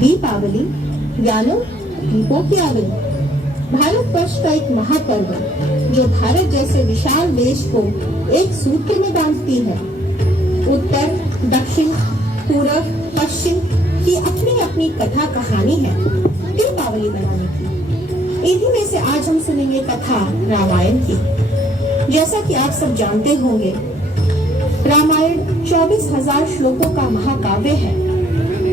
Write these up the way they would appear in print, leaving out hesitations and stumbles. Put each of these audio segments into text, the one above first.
दीपावली यानी दीपों की आवली भारतवर्ष का एक महापर्व जो भारत जैसे विशाल देश को एक सूत्र में बांधती है। उत्तर, दक्षिण, पूर्व, पश्चिम की अपनी अपनी कथा कहानी है दीपावली मनाने की। इन्हीं में से आज हम सुनेंगे कथा रामायण की। जैसा कि आप सब जानते होंगे, रामायण 24,000 श्लोकों का महाकाव्य है।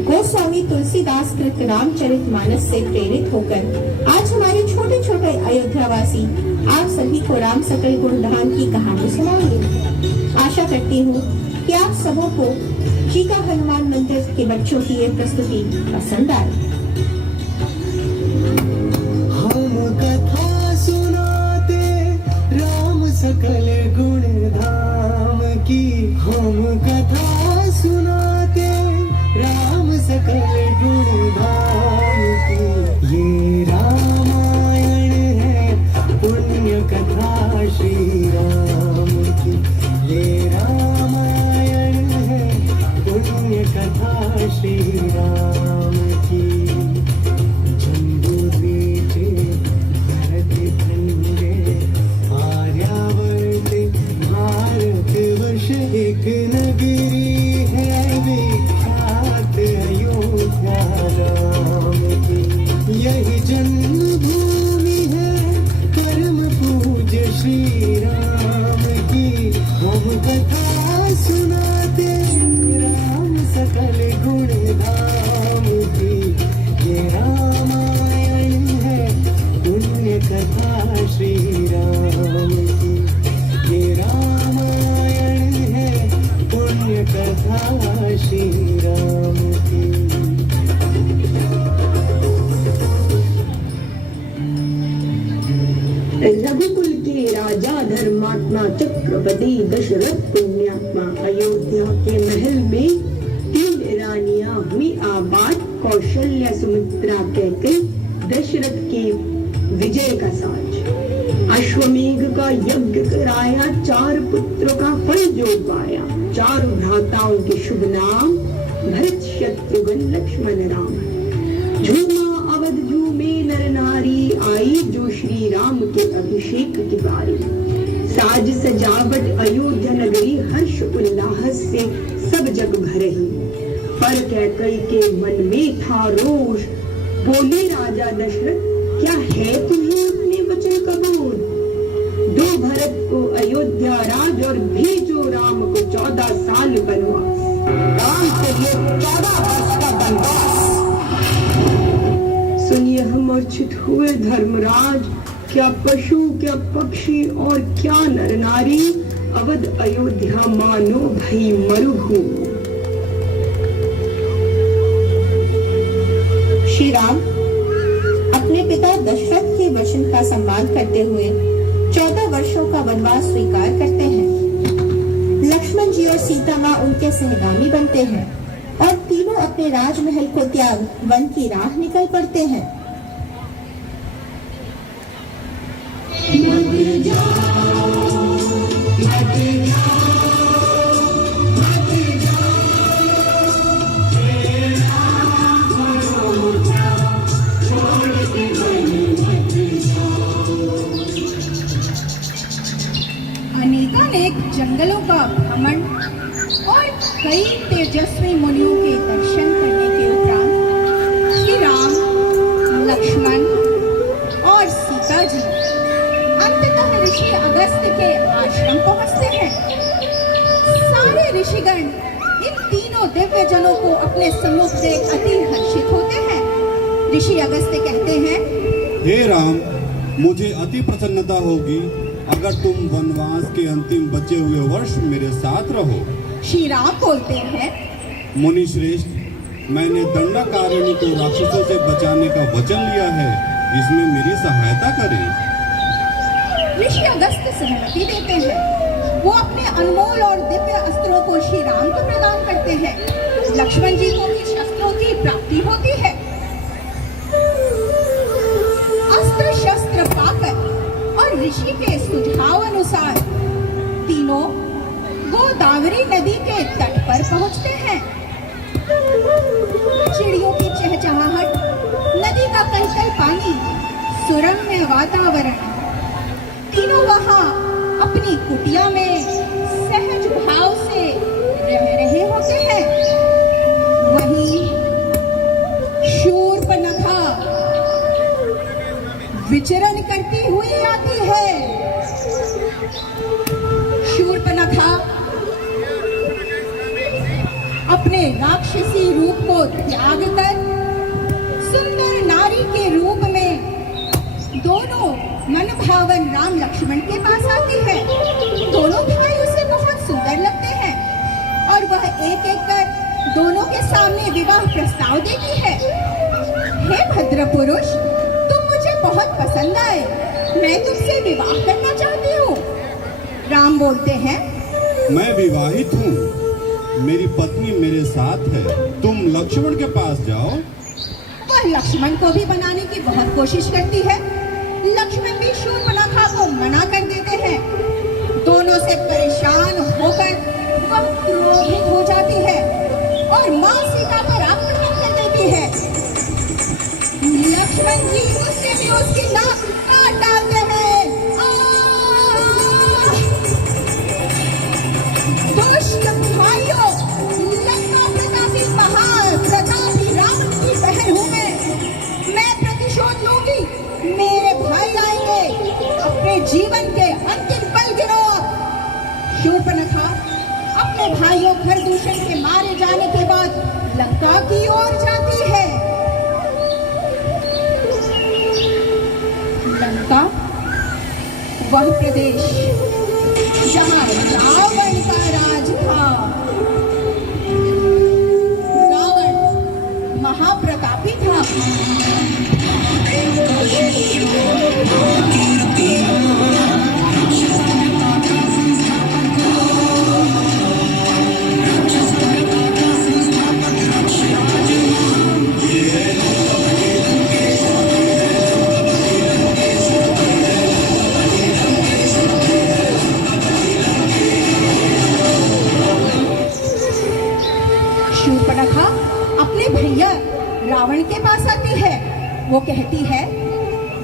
गोस्वामी तुलसीदास कृत रामचरितमानस से प्रेरित होकर आज हमारे छोटे छोटे अयोध्यावासी आप सभी को राम सकल गुणधाम की कहानी सुनाएंगे। आशा करती हूँ कि आप सबों को जी का हनुमान मंदिर के बच्चों की ये प्रस्तुति पसंद आए। हम कथा सुनाते राम सकल गुणधाम की, हम कथा सुनाते राम सकल गुणधाम की। ये रामायण है पुण्य कथा श्री राम की, ये रामायण है पुण्य कथा श्री राम की। जम्बूद्वीपे भरतखंडे आर्यावर्त भारतवर्ष एक नगरी है विख्यात अयोध्या राम की। यही जन्मभूमि है परम पूज्य श्री राम की। हम कथा सुनाते राम सकल गुणधाम की। ये रामायण है पुण्य कथा श्री राम की, ये रामायण है पुण्य कथा श्री राम की। रघुकुल के राजा धर्मात्मा चक्रवर्ती दशरथ पुण्यात्मा अयोध्या के महल में 3 रानियां हुई आबाद। कौशल्या सुमित्रा कहते दशरथ की विजय का साज। अश्वमेघ का यज्ञ कराया, 4 पुत्रों का फल जो पाया। 4 भ्राताओं के शुभ नाम भरत शत्रुघ्न लक्ष्मण राम। झूमा अवध झूमे नर नारी, आई जो श्री राम के अभिषेक की बारी। साज सजावट अयोध्या नगरी, हर्ष उल्लास से सब जग भरही। पर कैकई के मन में था रोष, बोले राजा दशरथ क्या है तुम्हें अपने वचन का बोध। दो भरत को अयोध्या राज और भेजो राम को 14 साल बनवास। राम के लिए 14 वर्ष का बनवास। सुनिए हम मूर्छित हुए धर्मराज, क्या पशु क्या पक्षी और क्या नर नारी, अवध अयोध्या मानो भई मरुभूमि। श्री राम अपने पिता दशरथ के वचन का सम्मान करते हुए 14 वर्षों का वनवास स्वीकार करते हैं। लक्ष्मण जी और सीता माँ उनके सहगामी बनते हैं और तीनों अपने राजमहल को त्याग वन की राह निकल पड़ते हैं। अनेकानेक जंगलों का भ्रमण और कई तेजस्वी मुनियों के दर्शन करने के उपरांत श्री राम, लक्ष्मण और सीता जी अंततः ऋषि अगस्त्य के आश्रम पहुंचते हैं। सारे ऋषिगण इन तीनों दिव्य जनों को अपने सम्मुख देख अति हर्षित होते हैं। ऋषि अगस्त्य कहते हैं, हे राम, मुझे अति प्रसन्नता होगी अगर तुम वनवास के अंतिम बचे हुए वर्ष मेरे साथ रहो। श्री राम बोलते हैं, मुनि श्रेष्ठ, मैंने दंडकारण्य को राक्षसों से बचाने का वचन लिया है, इसमें मेरी सहायता करें। ऋषि अगस्त्य सहमति देते हैं। वो अपने अनमोल और दिव्य अस्त्रों को श्री राम को प्रदान करते हैं। लक्ष्मण जी को भी शस्त्रों की प्राप्ति होती है। अस्त्र शस्त्र पाकर और ऋषि के सुझाव अनुसार तीनों गोदावरी नदी के तट पर पहुंचते हैं। चिड़ियों की चहचहा सुरम्य वातावरण। तीनों वहां अपनी कुटिया में सहज भाव से रह रहे होते हैं। वहीं शूर्पणखा विचरण करती हुई आती है। शूर्पणखा अपने राक्षसी रूप को त्याग कर सुंदर नारी के रूप में दोनों मनभावन राम लक्ष्मण के पास आती है। दोनों भाई उसे बहुत सुंदर लगते हैं और वह एक एक कर दोनों के सामने विवाह प्रस्ताव देती है। हे भद्र पुरुष, तुम मुझे बहुत पसंद आए, मैं तुमसे विवाह करना चाहती हूँ। राम बोलते हैं, मैं विवाहित हूँ, मेरी पत्नी मेरे साथ है, तुम लक्ष्मण के पास जाओ। वह लक्ष्मण को भी बनाने की बहुत कोशिश करती है। लक्ष्मण भी शूर्पणखा को मना कर देते हैं। दोनों से परेशान होकर वह क्रोधित हो जाती है और मां सीता पर आक्रमण कर देती है। लक्ष्मण जी गुस्से में उसकी नाक काट डालते हैं। दुष्ट भाइयों, लंका प्रतापी महाप्रतापी रावण की बहन हूं मैं प्रतिशोध लूंगी। मेरे भाई आएंगे, अपने जीवन के अंतिम पल गिनो। शूर्पणखा अपने भाइयों खरदूषण के मारे जाने के बाद लंका की ओर जाती है। लंका वह प्रदेश जहां रावण का राज था। रावण महाप्रतापी था। शूर्पणखा अपने भैया रावण के पास आती है। वो कहती है,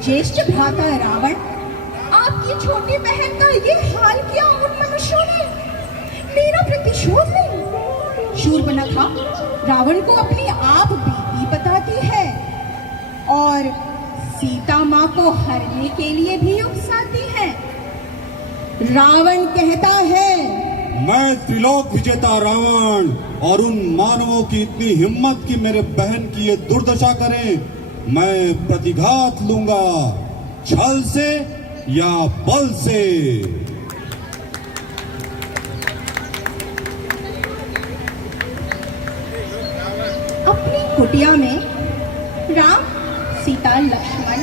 ज्येष्ठ भ्राता रावण, आपकी छोटी बहन का ये हाल किया उन मनुष्यों ने, मेरा प्रतिशोध नहीं। शूर्पणखा रावण को अपनी आप बीती बताती है और सीता मां को हरने के लिए भी उकसाती है। रावण कहता है, मैं त्रिलोक विजेता रावण और उन मानवों की इतनी हिम्मत कि मेरे बहन की ये दुर्दशा करें, मैं प्रतिघात लूंगा, छल से या बल से। अपनी कुटिया में राम, सीता, लक्ष्मण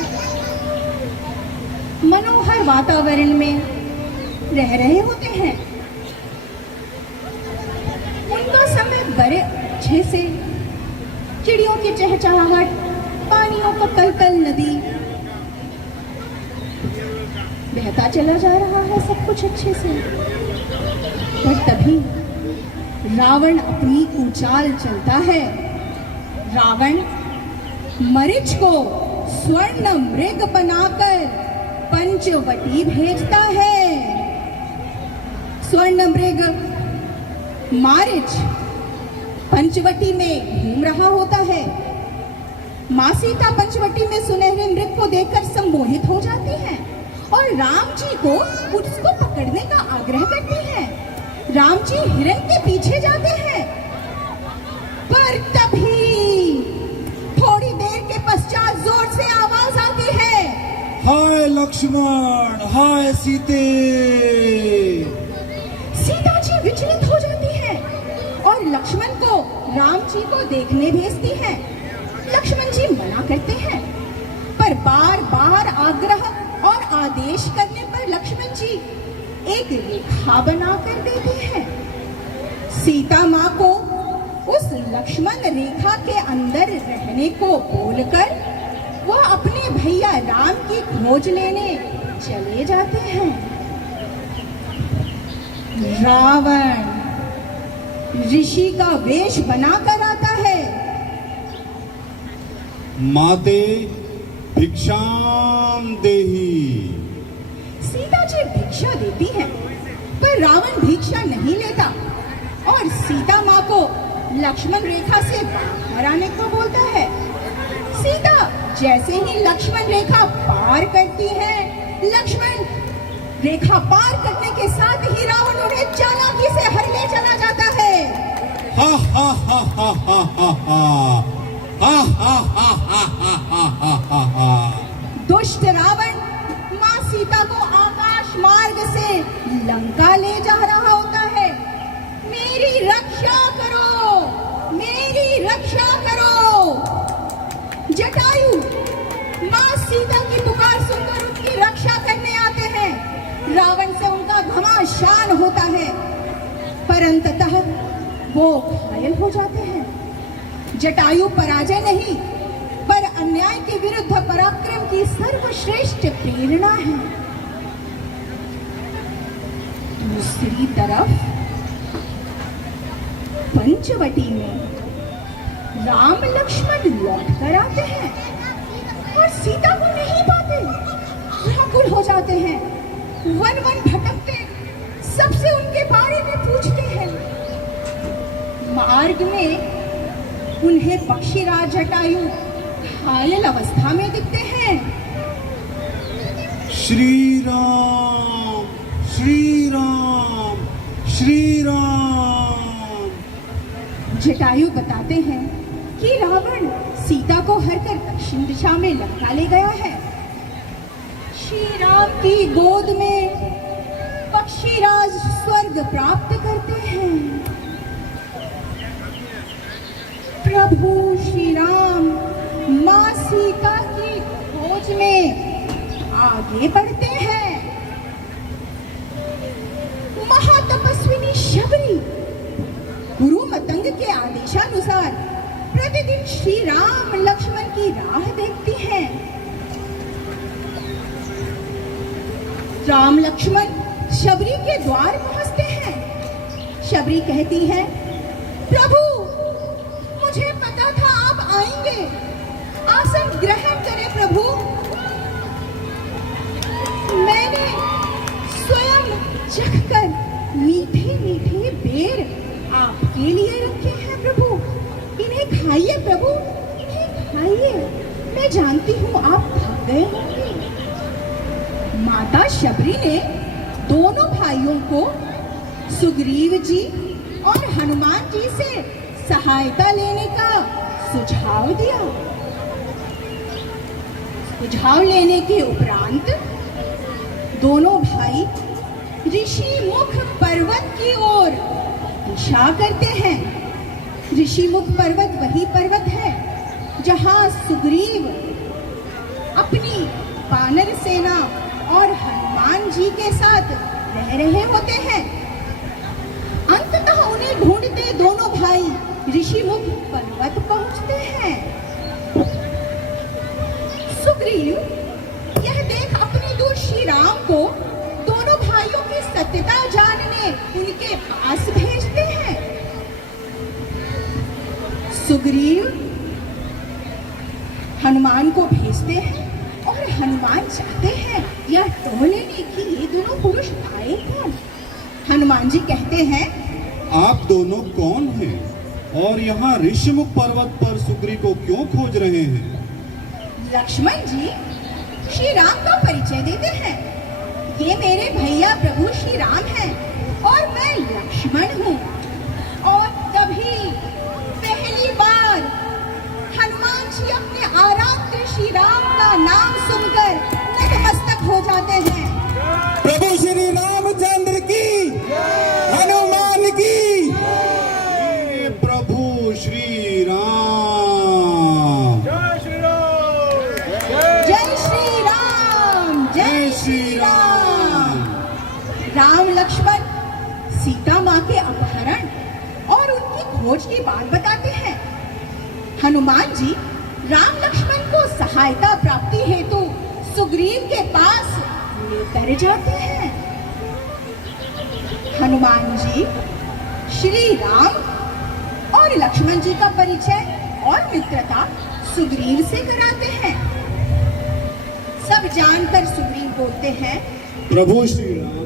मनोहर वातावरण में रह रहे होते हैं। उनका समय बड़े अच्छे से, चिड़ियों की चहचहाहट, पानियों का कलकल, नदी बहता चला जा रहा है, सब कुछ अच्छे से। पर तभी रावण अपनी कुचाल चलता है। रावण मरीच को स्वर्ण मृग बनाकर पंचवटी भेजता है। स्वर्ण मृग मारीच पंचवटी में घूम रहा होता है। मां सीता पंचवटी में सुनहरे मृग को देखकर सम्मोहित हो जाती हैं और राम जी को उसको पकड़ने का आग्रह करती हैं। राम जी हिरण के पीछे जाते हैं, पर तभी थोड़ी देर के पश्चात जोर से आवाज आती है, हाय लक्ष्मण, हाय सीते। सीता जी विचलित हो जाती है और लक्ष्मण को राम जी को देखने भेजती हैं। लक्ष्मण जी मना करते हैं, पर बार बार आग्रह और आदेश करने पर लक्ष्मण जी एक रेखा बना कर देते हैं। सीता मां को उस लक्ष्मण रेखा के अंदर रहने को बोलकर वह अपने भैया राम की खोज लेने चले जाते हैं। रावण ऋषि का वेश बनाकर आता है। माते भिक्षाम भिक्षाम देहि। सीता जी भिक्षा देती है, पर रावण भिक्षा नहीं लेता और सीता माँ को लक्ष्मण रेखा से बाहर आने को बोलता है। सीता जैसे ही लक्ष्मण रेखा पार करती है, लक्ष्मण रेखा पार करने के साथ ही रावण उन्हें चालाकी से हर ले चला जाता है। हा हा हा हा हा हा हा हा हा हा हा हा हा हा हा। दुष्ट रावण माँ सीता को आकाश मार्ग से लंका ले जा रहा होता है। मेरी रक्षा करो, मेरी रक्षा करो। जटायु माँ सीता की पुकार सुनकर उनकी रक्षा करने आते हैं। रावण से उनका घमासान होता है, पर अंततः वो घायल हो जाते हैं। जटायु पराजय नहीं, पर अन्याय के विरुद्ध पराक्रम की सर्वश्रेष्ठ प्रेरणा है। दूसरी तरफ पंचवटी में राम लक्ष्मण लौट कर आते हैं और सीता को नहीं पाते। व्याकुल हो जाते हैं, वन वन भटकते, सबसे उनके बारे में पूछते हैं। मार्ग में उन्हें पक्षीराज जटायु घायल अवस्था में दिखते हैं। श्री राम, श्री राम, श्री राम। जटायु बताते हैं कि रावण सीता को हरकर दक्षिण दिशा में लंका ले गया है। श्री राम की गोद में पक्षीराज स्वर्ग प्राप्त करते हैं। प्रभु श्री राम माँ सीता की खोज में आगे बढ़ते हैं। महातपस्विनी शबरी गुरु मतंग के आदेशानुसार प्रतिदिन श्री राम लक्ष्मण की राह देखती हैं। राम लक्ष्मण शबरी के द्वार पहुंचते हैं। शबरी कहती है, प्रभु मुझे पता था आप आएंगे, आसन ग्रहण करें प्रभु। मैंने स्वयं चखकर मीठे मीठे बेर आपके लिए रखे हैं प्रभु, इन्हें खाइए प्रभु, इन्हें खाइए। मैं जानती हूँ आप थक गए होंगे। माता शबरी ने दोनों भाइयों को सुग्रीव जी और हनुमान जी से सहायता लेने का सुझाव दिया। सुझाव लेने के उपरांत दोनों भाई ऋषि मुख पर्वत की ओर दिशा करते हैं। ऋषि मुख पर्वत वही पर्वत है जहां सुग्रीव अपनी वानर सेना और हनुमान जी के साथ रह रहे होते हैं। अंततः उन्हें ढूंढते दोनों भाई ऋषिमुख पर्वत पहुंचते हैं। सुग्रीव यह देख अपने दूत श्री राम को दोनों भाइयों की सत्यता जानने उनके पास भेजते हैं। सुग्रीव हनुमान को भेजते हैं और हनुमान चाहते हैं यह टोह लेने की ये दोनों पुरुष आए कौन। हनुमान जी कहते हैं, आप दोनों कौन हैं और यहाँ ऋषिमुख पर्वत पर सुग्रीव को क्यों खोज रहे हैं? लक्ष्मण जी श्री राम का परिचय देते हैं। ये मेरे भैया प्रभु श्री राम हैं और मैं लक्ष्मण हूँ। और तभी पहली बार हनुमान जी अपने आराध्य श्री राम का नाम सुनकर नतमस्तक हो जाते हैं। प्रभु श्री रामचंद्र की, हनुमान की। हे प्रभु श्री राम। जय श्री राम, जय श्री राम। राम लक्ष्मण सीता माँ के अपहरण और उनकी खोज की बात बताते हैं। हनुमान जी राम लक्ष्मण को सहायता प्राप्ति हेतु सुग्रीव के पास लेकर जाते हैं। हनुमान जी श्री राम और लक्ष्मण जी का परिचय और मित्रता सुग्रीव से कराते हैं। सब जानकर सुग्रीव बोलते हैं, प्रभु श्री राम,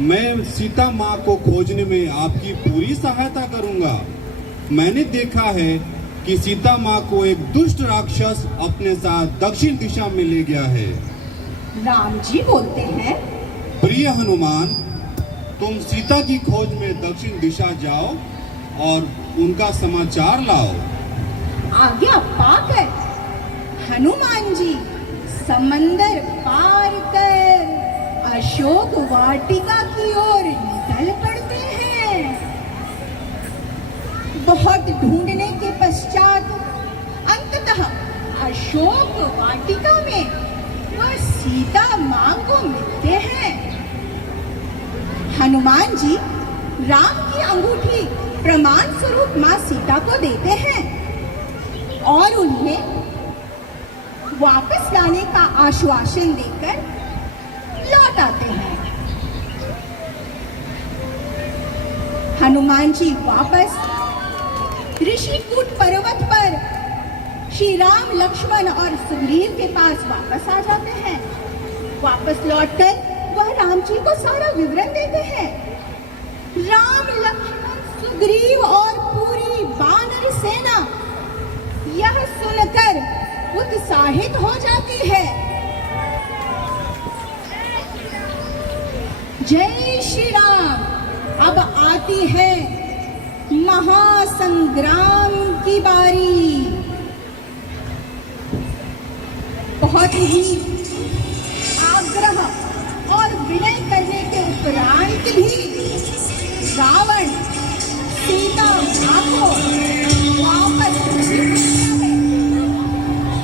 मैं सीता माँ को खोजने में आपकी पूरी सहायता करूंगा। मैंने देखा है कि सीता माँ को एक दुष्ट राक्षस अपने साथ दक्षिण दिशा में ले गया है। राम जी बोलते हैं, प्रिय हनुमान, तुम सीता की खोज में दक्षिण दिशा जाओ और उनका समाचार लाओ। आज्ञा पाकर हनुमान जी समंदर पार कर अशोक वाटिका की ओर निकल पड़ते हैं। बहुत ढूंढने के पश्चात अंततः अशोक वाटिका में वह सीता मां को मिलते हैं। हनुमान जी राम की अंगूठी प्रमाण स्वरूप मां सीता को देते हैं और उन्हें वापस लाने का आश्वासन देकर लौट आते हैं। हनुमान जी वापस ऋषिकूट पर्वत पर श्री राम, लक्ष्मण और सुग्रीव के पास वापस आ जाते हैं। वापस लौटकर वह राम जी को सारा विवरण देते हैं। राम, लक्ष्मण, सुग्रीव और पूरी वानर सेना यह सुनकर उत्साहित हो जाती है। जय श्री राम। अब आती है महासंग्राम की बारी। बहुत ही आग्रह और विनय करने के उपरांत भी रावण सीता मां को वापस है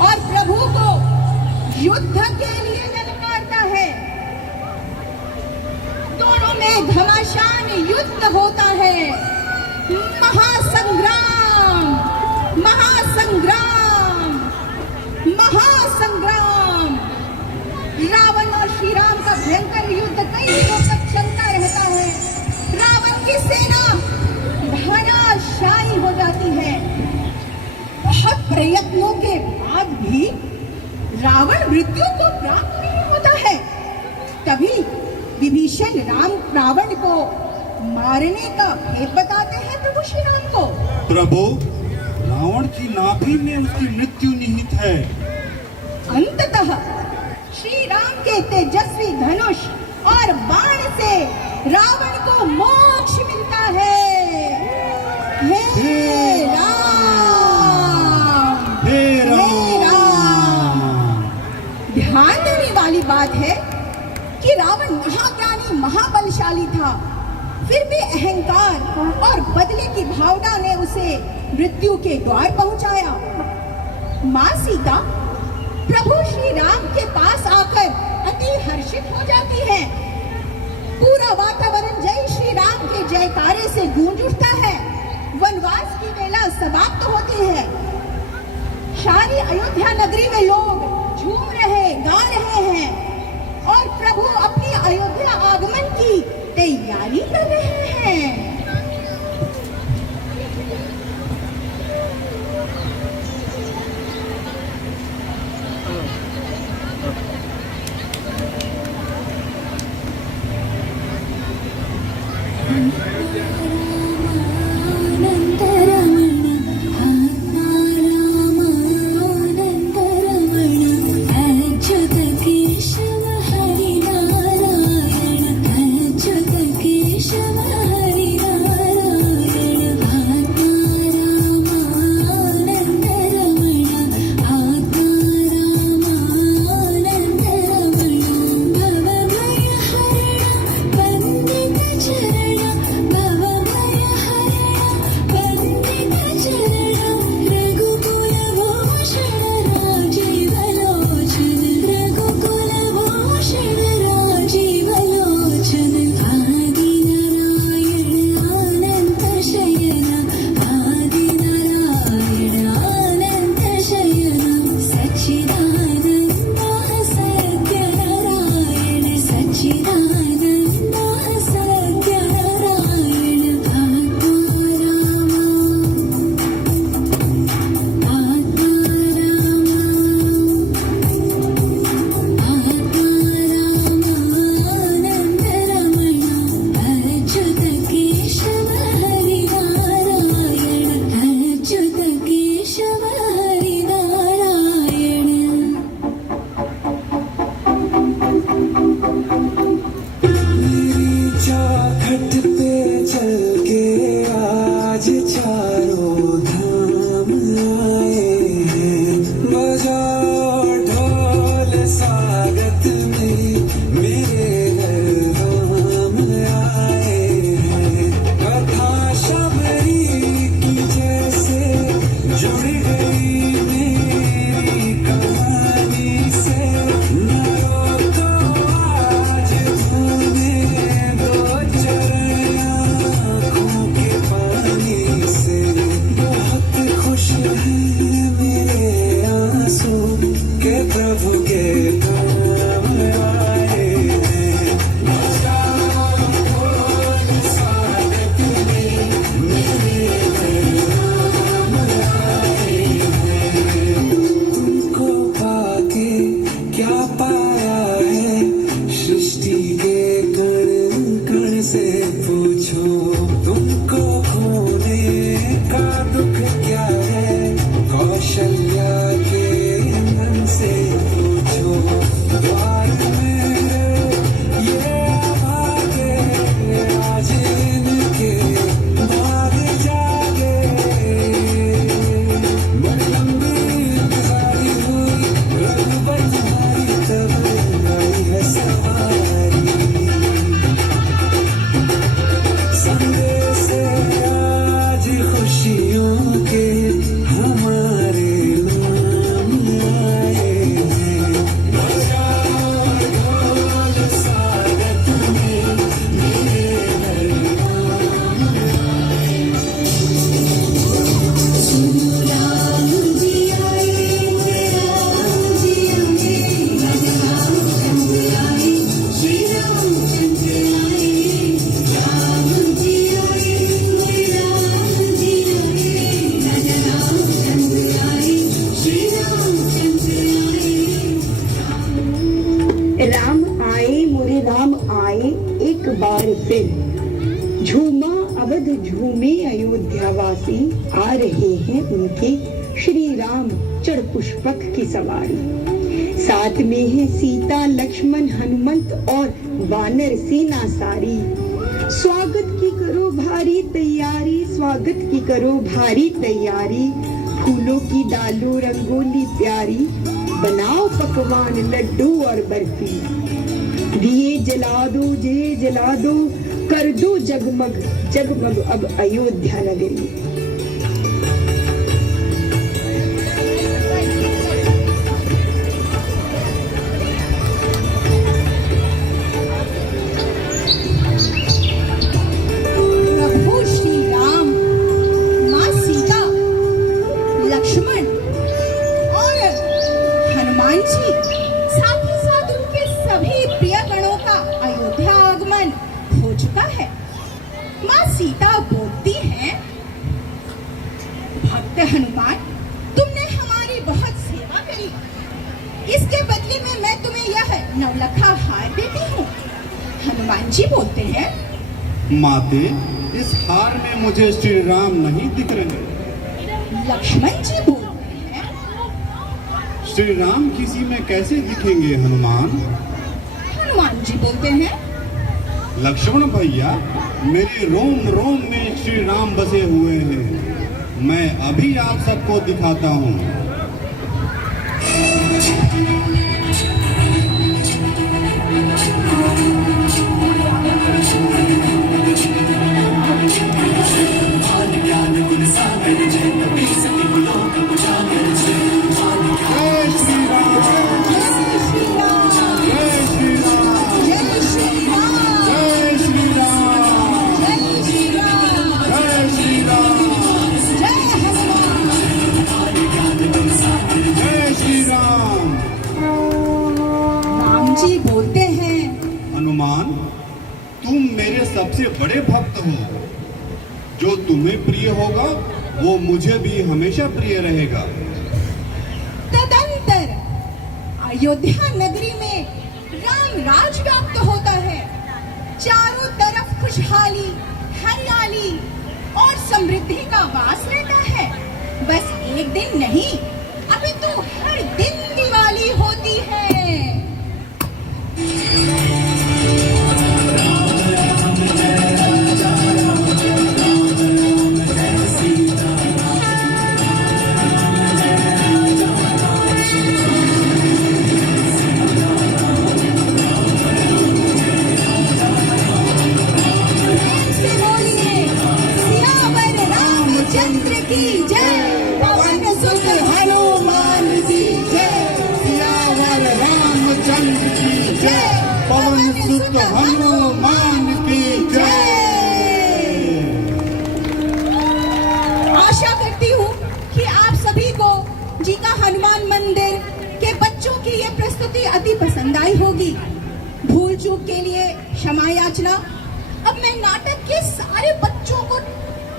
और प्रभु को युद्ध के लिए ललकारता है। दोनों में घमासान युद्ध होता है। महासंग्राम, महासंग्राम, महासंग्राम। रावण और श्री राम का भयंकर युद्ध कई दिनों तक चलता रहता है। रावण की सेना धनाशायी हो जाती है। बहुत प्रयत्नों के बाद भी रावण मृत्यु को प्राप्त नहीं होता है। तभी विभीषण रावण को मारने का भेद बताते हैं प्रभु श्री राम को। प्रभु, रावण की नाभि में उसकी मृत्यु निहित है। अंततः श्री राम के तेजस्वी धनुष और बाण से रावण को मोक्ष मिलता है। हे राम, हे हे राम। ध्यान देने वाली बात है कि रावण महाज्ञानी, महाबलशाली था, फिर भी अहंकार और बदले की भावना ने उसे मृत्यु के द्वार पहुंचाया। मां सीता प्रभु श्री राम के पास आकर अति हर्षित हो जाती है। पूरा वातावरण जय श्री राम के जयकारे से गूंज उठता है। वनवास की वेला समाप्त होती है। सारी अयोध्या नगरी में लोग झूम रहे, गा रहे हैं और प्रभु अपनी अयोध्या आगमन की तैयारी कर रहे हैं। केशव हरि फिर झूमा अवध झूमे अयोध्यावासी, आ रहे हैं उनके श्री राम चढ़ पुष्पक की सवारी। साथ में है सीता लक्ष्मण हनुमंत और वानर सेना सारी। स्वागत की करो भारी तैयारी, स्वागत की करो भारी तैयारी। फूलों की डालो रंगोली प्यारी, बनाओ पकवान लड्डू और बर्फी। दिए जला दो जे जला दो, कर दो जगमग जगमग अब अयोध्या नगरी। प्रभु श्री राम, माँ सीता, लक्ष्मण और हनुमान जी, साथ ही साथ उनके सभी प्रिय गणों का अयोध्या आगमन हो चुका है। माँ सीता बोलती हैं, भक्त हनुमान, तुमने हमारी बहुत सेवा करी, इसके बदले में मैं तुम्हें यह नवलखा हार देती हूँ। हनुमान जी बोलते हैं, माते, इस हार में मुझे श्री राम नहीं दिख रहे। लक्ष्मण जी बोलते हैं, श्री राम किसी में कैसे दिखेंगे हनुमान? हनुमान जी बोलते हैं, लक्ष्मण भैया, मेरे रोम रोम में श्री राम बसे हुए हैं। मैं अभी आप सबको दिखाता हूँ। जय श्री राम, जय श्री राम, जय श्री राम, जय श्री राम, जय श्री राम, जय श्री राम, जय श्री राम, जय हनुमान। जय श्री राम। राम जी बोलते हैं, हनुमान, तुम मेरे सबसे बड़े भक्त हो। जो तुम्हें प्रिय होगा वो मुझे भी हमेशा प्रिय रहेगा। तदंतर अयोध्या नगरी में राम राज व्याप्त होता है। चारों तरफ खुशहाली, हरियाली और समृद्धि का वास रहता है। बस एक दिन नहीं, अभी तो हर दिन दिवाली होती है। से बोलिए, सियावर रामचंद्र की जय, पवन सुत हनुमान की जय, सियावर रामचंद्र की जय, पवन सुत हनुमान की जय। आशा करती हूँ कि आप सभी को जी का हनुमान मंदिर के बच्चों की ये प्रस्तुति अति पसंद आई होगी। भूल चूक के लिए क्षमा याचना। अब मैं नाटक के सारे बच्चों को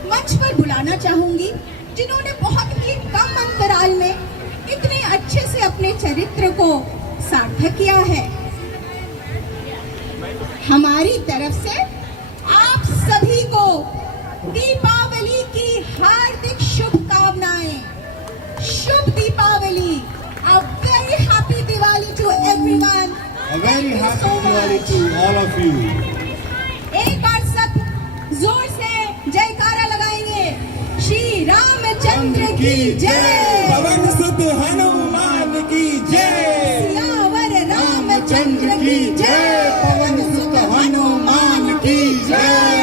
मंच पर बुलाना चाहूंगी, जिन्होंने बहुत ही कम अंतराल में इतने अच्छे से अपने चरित्र को सार्थक किया है। हमारी तरफ से आप सभी को दीपावली की हार्दिक शुभकामनाएं। शुभ Deepawali. A very happy Diwali to everyone. A very happy Diwali to all of you. एक बार सब जोर से जयकारा लगाएंगे। श्री रामचंद्र की जय, पवन सुत हनुमान की जय, सियावर रामचंद्र की जय, पवन सुत हनुमान की जय।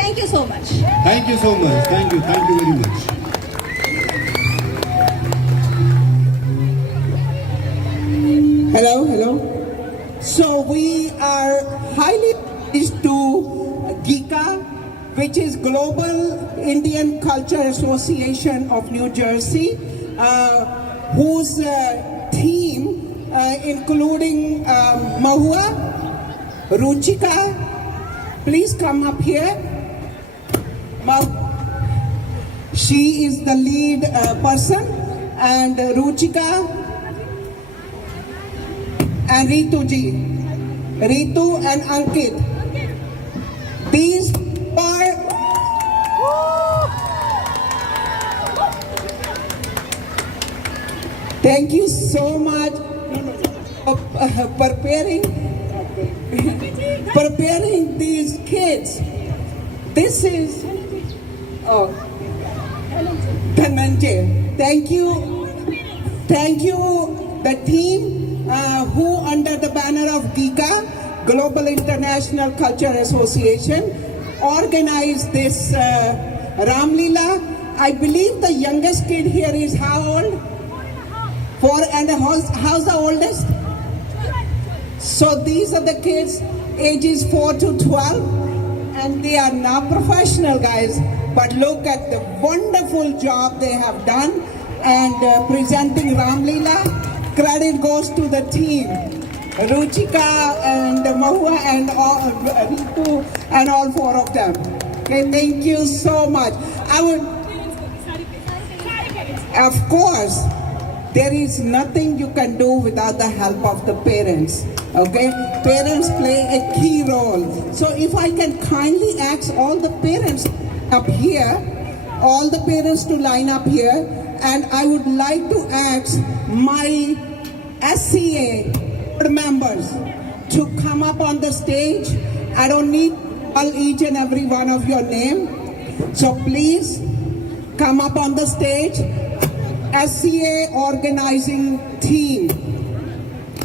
Thank you so much. Thank you so much. Thank you very much. Hello. So we are highly pleased to GICA, which is Global Indian Culture Association of New Jersey, whose theme including Mahua, Ruchika, please come up here. She is the lead person, and Ruchika and Ritu and Ankit. Thank you so much for preparing these kids. This is Dhananjay. Thank you, the team who under the banner of GICA, Global International Culture Association, organized this Ramlila. I believe the youngest kid here is how old? 4, and how's the oldest? So these are the kids ages 4 to 12, and they are now professional guys. But look at the wonderful job they have done and presenting Ramlila. Credit goes to the team, Ruchika and Mahua and Ritu and all 4 of them. Okay, thank you so much. Of course, there is nothing you can do without the help of the parents. Okay, parents play a key role. So if I can kindly ask all the parents up here, all the parents to line up here, and I would like to ask my SCA members to come up on the stage. I don't need all each and every one of your name, so please come up on the stage. SCA organizing team.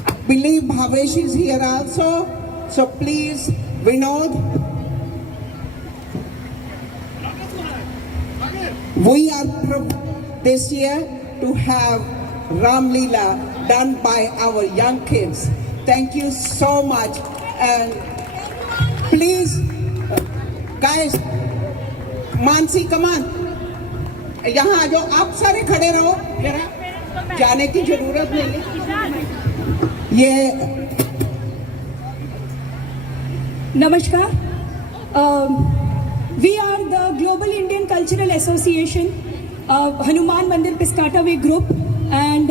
I believe Bhavesh is here also, so please, Vinod. We are this year to have Ramlila done by our young kids. Thank you so much, and please, guys, Mansi, come on. यहाँ आ जाओ, आप सारे खड़े रहो, जरा जाने की जरूरत नहीं है। ये नमस्कार, we are the Global Indian Cultural Association, Hanuman Mandir Piscata Way group, and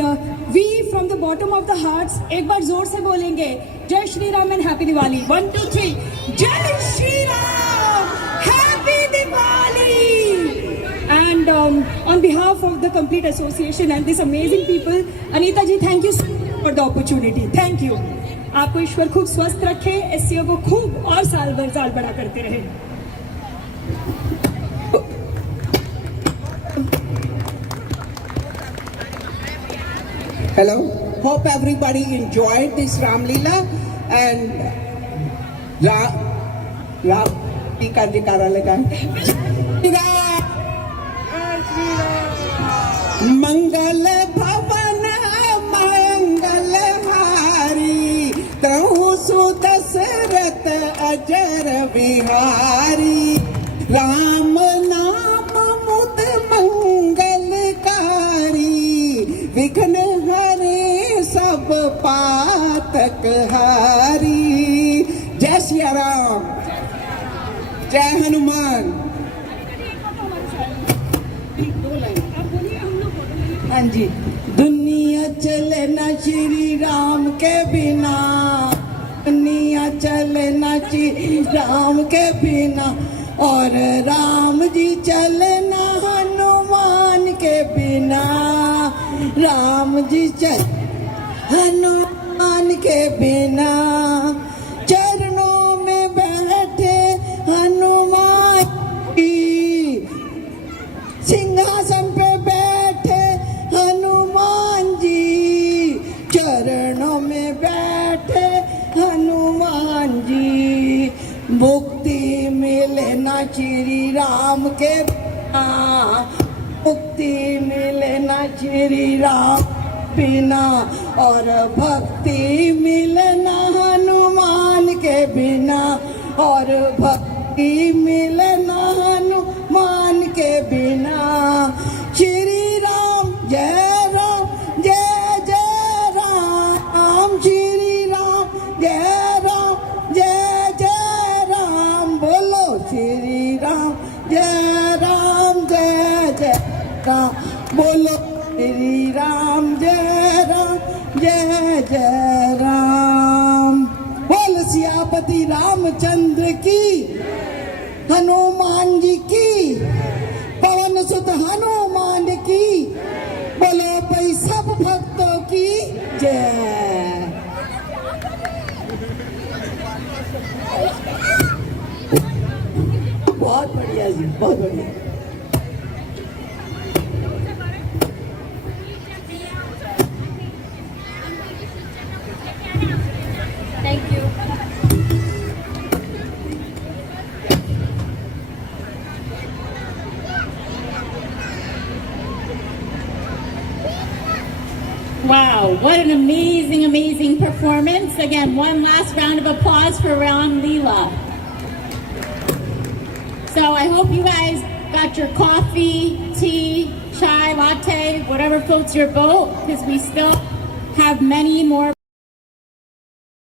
we from the bottom of the hearts एक बार जोर से बोलेंगे जय Shri Ram and Happy Diwali. 1, 2, 3. जय Shri Ram, Happy Diwali. And on behalf of the complete association and these amazing people, Anita ji, thank you so much for the opportunity. Thank you. आपको ईश्वर खूब स्वस्थ रखे, SCO को खूब और साल भर साल बड़ा करते रहे. hello. Hope everybody enjoyed this Ramlila and मंगल भवन मंगल हारी त्रहु सुदशरथ अजर बिहारी राम नाम मुद मंगलकारी विघ्न हरे सब पातक हारी. जय श्री राम, जय हनुमान. हाँ जी. दुनिया चले ना श्री राम के बिना, दुनिया चले ना श्री राम के बिना, और राम जी चले ना हनुमान के बिना. राम जी चले हनुमान के बिना, चरणों में बैठे हनुमान जी, सिंहासन पे बैठे हनुमान जी, चरणों में बैठे हनुमान जी. मुक्ति मिले ना श्री राम के बिना, मुक्ति मिले ना श्री राम बिना, और भक्ति मिले ना हनुमान के बिना, और भक्ति मिले ना हनुमान के बिना. श्री राम जय राम, जय जय राम, श्री राम जय राम, जय जय राम. बोलो श्री राम जय राम, जय जय राम. बोलो श्री राम जय राम, जय जय राम. बोल सियापति रामचंद्र की, हनुमान जी की, पवन सुत हनुमान की. बोलो भाई सब भक्त Wow, what an amazing, amazing performance. Again, one last round of applause for Ram Leela. So I hope you guys got your coffee, tea, chai, latte, whatever floats your boat, because we still have many more